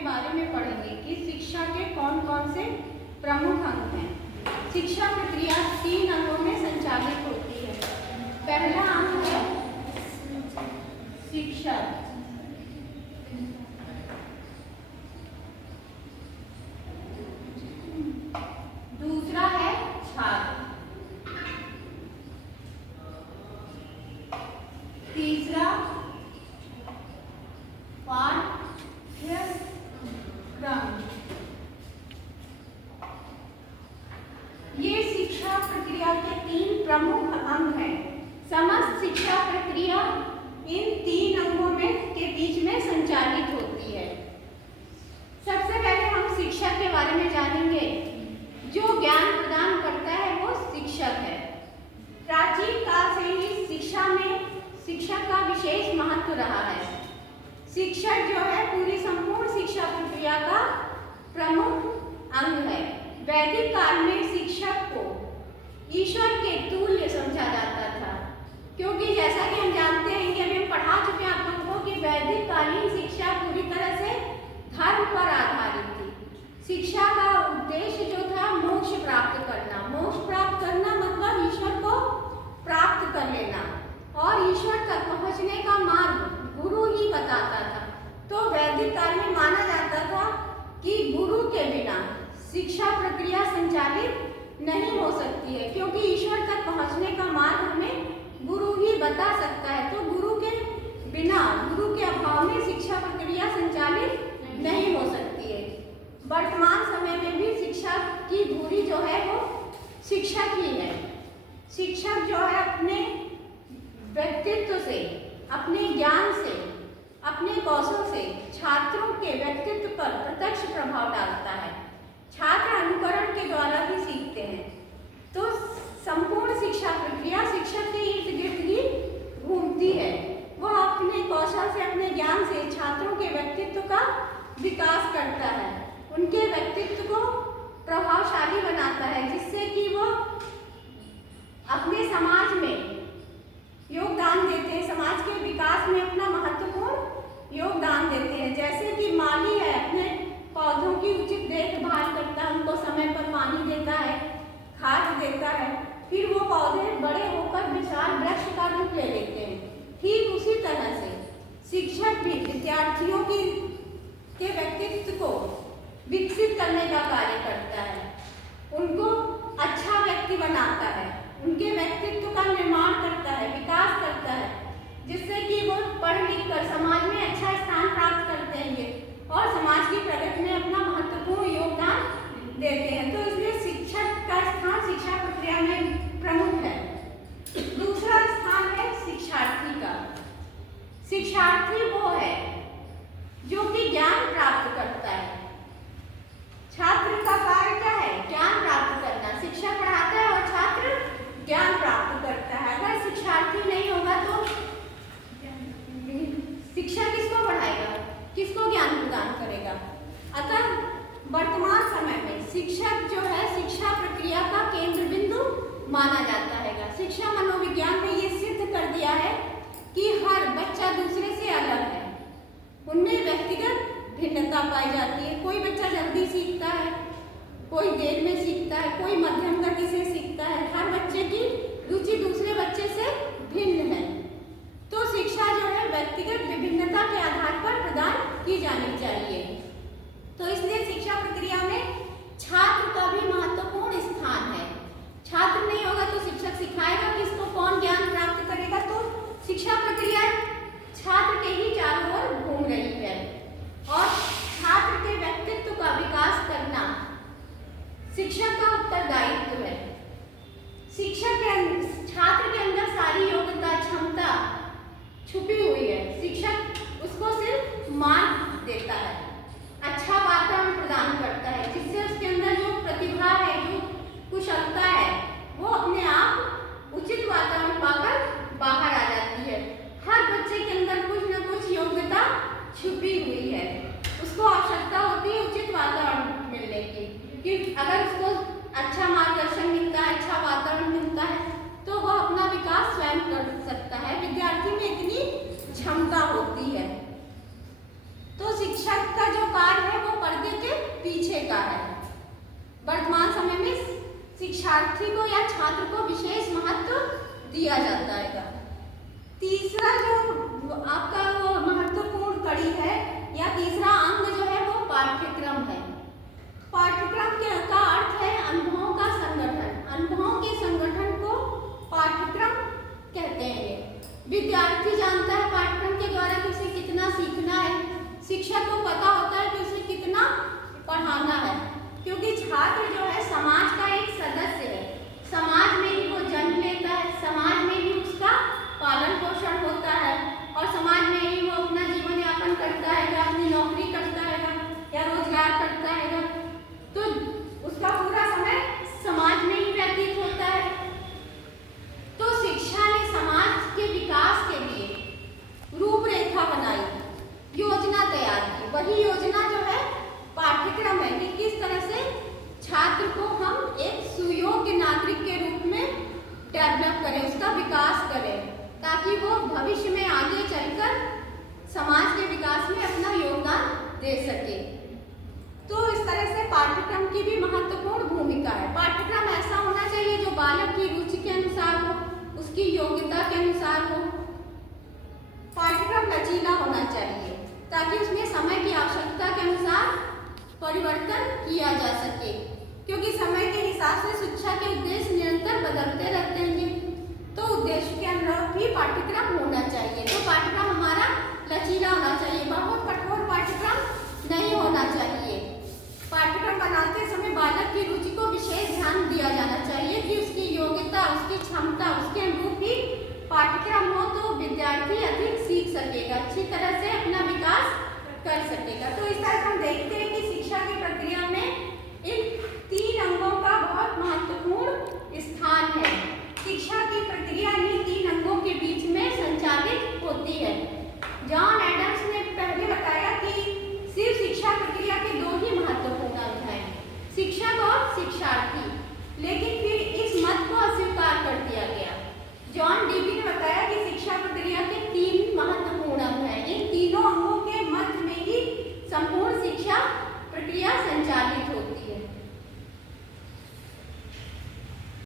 के बारे में पढ़ेंगे कि शिक्षा के कौन कौन से प्रमुख अंग हैं। शिक्षा प्रक्रिया 3 अंगों में संचालित होती है। पहला अंग है शिक्षक, दूसरा है छात्र, तीसरा पाठ्यक्रम। ये शिक्षा प्रक्रिया के 3 प्रमुख अंग हैं। समस्त शिक्षा प्रक्रिया इन 3 अंगों में के बीच में संचालित होती है। सबसे पहले हम शिक्षक के बारे में जानेंगे। जो ज्ञान प्रदान करता है वो शिक्षक है। प्राचीन काल से ही शिक्षा में शिक्षक का विशेष महत्व रहा है। शिक्षक जो है पूरी संपूर्ण शिक्षा प्रक्रिया का प्रमुख अंग है। वैदिक काल में शिक्षक को ईश्वर के तुल्य समझा जाता था, क्योंकि जैसा कि हम जानते हैं कि अभी हम पढ़ा चुके हैं आप लोगों को कि वैदिक कालीन शिक्षा पूरी तरह से धर्म पर आधारित थी। शिक्षा का उद्देश्य जो था मोक्ष प्राप्त करना। मोक्ष प्राप्त करना मतलब ईश्वर को प्राप्त कर लेना, और ईश्वर तक पहुंचने का मार्ग गुरु ही बताता था। तो वैदिक काल में माना जाता था कि गुरु के बिना शिक्षा प्रक्रिया संचालित नहीं हो सकती है, क्योंकि ईश्वर तक पहुंचने का मार्ग हमें गुरु ही बता सकता है। तो गुरु के बिना, गुरु के अभाव में शिक्षा प्रक्रिया संचालित नहीं हो सकती है। वर्तमान समय में भी शिक्षा की धुरी जो है वो शिक्षक ही है। शिक्षक जो है अपने व्यक्तित्व से, अपने ज्ञान से, अपने कौशल से छात्रों के व्यक्तित्व पर प्रत्यक्ष प्रभाव डालता है। छात्र अनुकरण के द्वारा ही सीखते हैं। तो संपूर्ण शिक्षा प्रक्रिया शिक्षक के इर्द गिर्द ही घूमती है। वह अपने कौशल से, अपने ज्ञान से छात्रों के व्यक्तित्व का विकास करता है, उनके व्यक्तित्व को प्रभावशाली बनाता है, जिससे कि वह अपने समाज में योगदान देते हैं, समाज के विकास में अपना महत्वपूर्ण योगदान देते हैं। जैसे कि माली है, अपने पौधों की उचित देखभाल करता है, उनको समय पर पानी देता है, खाद देता है, फिर वो पौधे बड़े होकर विशाल वृक्ष का रूप ले लेते हैं। ठीक उसी तरह से शिक्षक भी विद्यार्थियों के व्यक्तित्व को विकसित करने का कार्य करता है, उनको अच्छा व्यक्ति बनाता है, उनके व्यक्तित्व का निर्माण करता है, विकास करता है, जिससे कि वो पढ़ लिख कर समाज में अच्छा स्थान प्राप्त करते हैं और समाज की प्रगति में अपना महत्वपूर्ण योगदान देते हैं। तो इसलिए शिक्षक का स्थान शिक्षा प्रक्रिया में प्रमुख है। दूसरा स्थान है शिक्षार्थी का। शिक्षार्थी वो है जो कि ज्ञान प्राप्त करता है। छात्र का कार्य क्या है? ज्ञान प्राप्त करना। शिक्षक पढ़ाता है और छात्र ज्ञान प्राप्त करता है। अगर शिक्षार्थी नहीं होगा तो शिक्षा किसको पढ़ाएगा, किसको ज्ञान प्रदान करेगा? अतः वर्तमान समय में शिक्षक जो है शिक्षा प्रक्रिया का केंद्र बिंदु माना जाता है। शिक्षा मनोविज्ञान ने ये सिद्ध कर दिया है कि हर बच्चा दूसरे से अलग है, उनमें व्यक्तिगत भिन्नता पाई जाती है। कोई बच्चा जल्दी सीखता है, कोई देर में सीखता है, कोई मध्यम गति से सीखता है। हर बच्चे की रुचि दूसरे बच्चे से भिन्न है। तो शिक्षा जो है व्यक्तिगत विभिन्नता के आधार पर प्रदान की जानी चाहिए। तो इसलिए शिक्षा प्रक्रिया में छात्र का भी महत्वपूर्ण स्थान है। छात्र नहीं होगा तो शिक्षक सिखाएगा किसको, कौन ज्ञान प्राप्त करेगा? तो शिक्षा प्रक्रिया छात्र के ही चारों ओर घूम रही है, और छात्र के व्यक्तित्व का विकास करना शिक्षक का उत्तरदायित्व है। शिक्षक के छात्र के अंदर सारी योग्यता, क्षमता छुपी हुई है। शिक्षक उसको सिर्फ मार्ग देता है, अच्छा वातावरण प्रदान करता है, जिससे उसके अंदर जो प्रतिभा है, जो कुशलता है, वो अपने आप उचित वातावरण पाकर बाहर आ जाती है। हर बच्चे के अंदर कुछ न कुछ योग्यता छुपी हुई है, उसको आवश्यकता होती है उचित वातावरण मिलने की। कि अगर उसको अच्छा मार्गदर्शन मिलता है, अच्छा वातावरण मिलता है, तो वह अपना विकास स्वयं कर सकता है। विद्यार्थी में इतनी क्षमता होती है। तो शिक्षक का जो कार्य है शिक्षार्थी को या छात्र को विशेष महत्व दिया जाता है। तीसरा जो आपका वो महत्वपूर्ण कड़ी है या तीसरा अंग जो है वो पाठ्यक्रम है। पाठ्यक्रम का अर्थ है अनुभवों का संगठन। अनुभवों के संगठन को पाठ्यक्रम कहते हैं। विद्यार्थी जानता है पाठ्यक्रम के द्वारा कि उसे कितना सीखना है, शिक्षक को पता होता है कि उसे कितना पढ़ाना है, क्योंकि छात्र जो है समाज का एक सदस्य है। समाज में ही वो जन्म लेता है, समाज में ही उसका पालन पोषण होता है और समाज में ही वो अपना जीवन यापन करता है, अपनी नौकरी करता है या रोजगार करता है, तो उसका पूरा समय समाज में ही व्यतीत होता है। तो शिक्षा ने समाज के विकास के लिए रूपरेखा बनाई, योजना तैयार की। वही योजना जो है पाठ्यक्रम है कि किस तरह से छात्र को हम एक सुयोग्य नागरिक के रूप में डेवलप करें, उसका विकास करें, ताकि वो भविष्य में आगे चलकर समाज के विकास में अपना योगदान दे सके। तो इस तरह से पाठ्यक्रम की भी महत्वपूर्ण भूमिका है। पाठ्यक्रम ऐसा होना चाहिए जो बालक की रुचि के अनुसार हो, उसकी योग्यता के अनुसार हो। पाठ्यक्रम लचीला होना चाहिए ताकि उसमें समय की आवश्यकता के अनुसार परिवर्तन किया जा सके, क्योंकि समय के हिसाब से शिक्षा के उद्देश्य निरंतर बदलते रहते हैं। तो उद्देश्य के अनुरूप भी पाठ्यक्रम होना चाहिए। तो पाठ्यक्रम हमारा लचीला होना चाहिए, बहुत कठोर पाठ्यक्रम नहीं होना चाहिए। पाठ्यक्रम बनाते समय बालक की रुचि को विशेष ध्यान दिया जाना चाहिए कि उसकी योग्यता, उसकी क्षमता, उसके अनुरूप ही पाठ्यक्रम हो, तो विद्यार्थी अधिक सीख सकेगा, अच्छी तरह से अपना विकास कर सकेगा। तो इस तरह हम देखते हैं कि शिक्षा की प्रक्रिया में इन 3 अंगों का बहुत महत्वपूर्ण स्थान है। शिक्षा की प्रक्रिया इन 3 अंगों के बीच में संचालित होती है। जॉन एडम्स ने पहले बताया कि सिर्फ शिक्षा प्रक्रिया के 2 ही महत्वपूर्ण अंग हैं, शिक्षक और शिक्षार्थी, लेकिन फिर इस मत को अस्वीकार कर दिया गया। जॉन डीवी ने बताया कि शिक्षा प्रक्रिया के 3 महत्वपूर्ण